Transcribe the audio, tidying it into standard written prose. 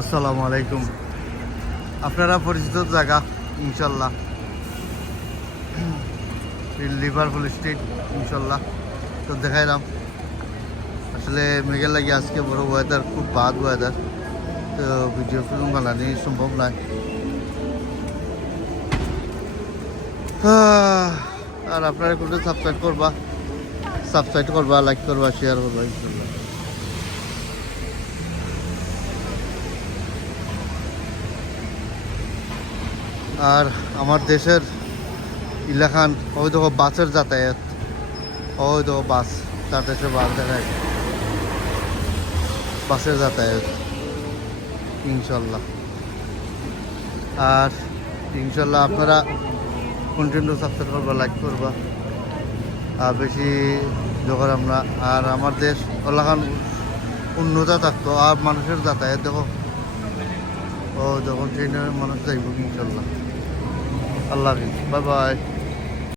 আসসালামু আলাইকুম। আপনারা পরিচিত জায়গা ইনশাল্লাহ, লিভারপুল স্ট্রিট ইনশাল্লাহ। তো দেখাইলাম আসলে মেঘের লাগে আজকে বড় ওয়েদার, খুব বাদ ওয়েদার, তো ভিডিও ফিল্ম বানানি সম্ভব নয়। আর আপনারা কোনো সাবস্ক্রাইব করবা, লাইক করবা, শেয়ার করবা ইনশাল্লাহ। আর আমার দেশের এলাকান ওই দেখো বাসের যাতায়াত, ওই দেখো বাস, তার দেশে বাস দেখায়, বাসের যাতায়াত ইনশাল্লাহ। আর ইনশাল্লাহ আপনারা কন্টিনিউ সাবস্ক্রাইব করবা, লাইক করবা, আর বেশি যখন আমরা আর আমার দেশ এলাকান উন্নত থাকতো। আর মানুষের যাতায়াত দেখো, ও যখন ট্রেনের মানুষ যাইব ইনশাল্লাহ। আল্লাহ হাফিজ, বাই বাই।